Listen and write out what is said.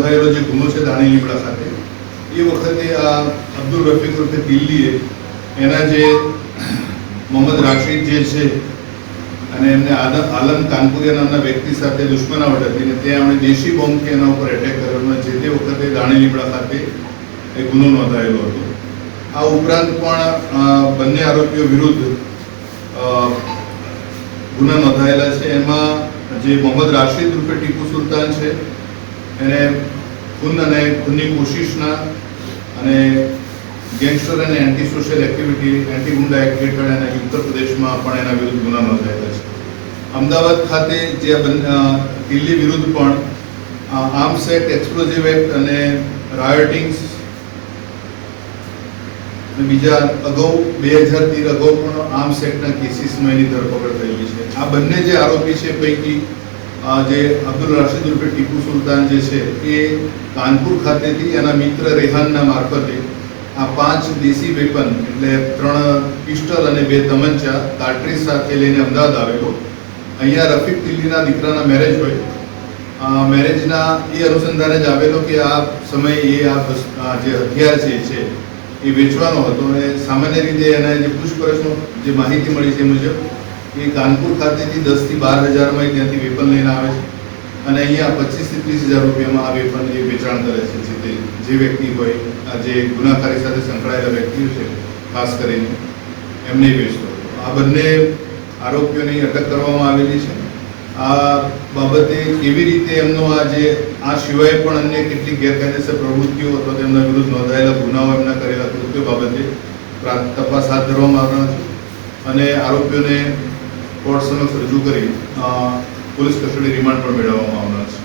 નોંધાયેલો જે ગુનો છે દાણી લીમડા ખાતે, એ વખતે આ અબ્દુલ રફીક ઉર્ફે દિલ્હીએ એના જે મોહમ્મદ રાશિદ જે છે અને એમને આલમ કાનપુરિયા નામના વ્યક્તિ સાથે દુશ્મનાવટ હતી ને ત્યાં એમણે દેશી બોમ્બથી એના ઉપર એટેક કર્યો. જે તે વખતે દાણી લીમડા ખાતે એ ગુનો નોંધાયેલો હતો. આ ઉપરાંત પણ બંને આરોપીઓ વિરુદ્ધ ગુના નોંધાયેલા છે. એમાં જે મોહમ્મદ રાશિદ ઉર્ફે ટીપુ સુલતાન છે એને ખૂન અને ખૂનની કોશિશના અને ગેંગસ્ટર અને એન્ટી સોશિયલ એક્ટિવિટી એન્ટી ગુંડા એક્ટ હેઠળ એના ઉત્તર પ્રદેશમાં પણ એના વિરુદ્ધ ગુના નોંધાયેલા છે. અમદાવાદ ખાતે જે દિલ્હી વિરુદ્ધ પણ આર્મ્સ એક્ટ, એક્સપ્લોઝિવ એક્ટ અને રાયોટિંગ્સ બીજા અગાઉ 2013 અગાઉ પણ આર્મ્સ એક્ટના કેસીસમાં એની ધરપકડ થયેલી છે. આ બંને જે આરોપી છે પૈકી જે અબ્દુલ રાશિદ ઉર્ફે ટીપુ સુલતાન જે છે એ કાનપુર ખાતેથી એના મિત્ર રેહાનના મારફતે આ 5 દેશી વેપન એટલે 3 પિસ્ટલ અને 2 તમંચા કાર્ટ્રીજ સાથે લઈને અમદાવાદ આવેલો. અહીંયા રફીક દિલ્હીના દીકરાના મેરેજ હોય, મેરેજના એ અનુસંધાને જ આવેલો કે આ સમયે એ આ જે હથિયાર છે એ વેચવાનો હતો. અને સામાન્ય રીતે એના જે પૂછપરછમાં જે માહિતી મળી છે મુજબ એ કાનપુર ખાતેથી 10 થી 12 હજારમાં ત્યાંથી વેપન લઈને આવે છે અને અહીંયા 25 થી 30 હજાર રૂપિયામાં આ વેપન એ વેચાણ કરે છે. જે વ્યક્તિ હોય, આ જે ગુનાખારી સાથે સંકળાયેલા વ્યક્તિઓ છે ખાસ કરીને એમને વેચતો હતો. આ બંને આરોપીઓની અટક કરવામાં આવેલી છે. આ બાબતે કેવી રીતે એમનો આ સિવાય પણ અન્ય કેટલીક ગેરકાયદેસર પ્રવૃત્તિઓ અથવા તેમના વિરુદ્ધ નોંધાયેલા ગુનાઓ એમના કરેલા કૃત્યો બાબતે તપાસ હાથ ધરવામાં આવનાર છે અને આરોપીઓને કોર્ટ સમક્ષ રજૂ કરી પોલીસ કસ્ટડી રિમાન્ડ પણ મેળવવામાં આવનાર છે.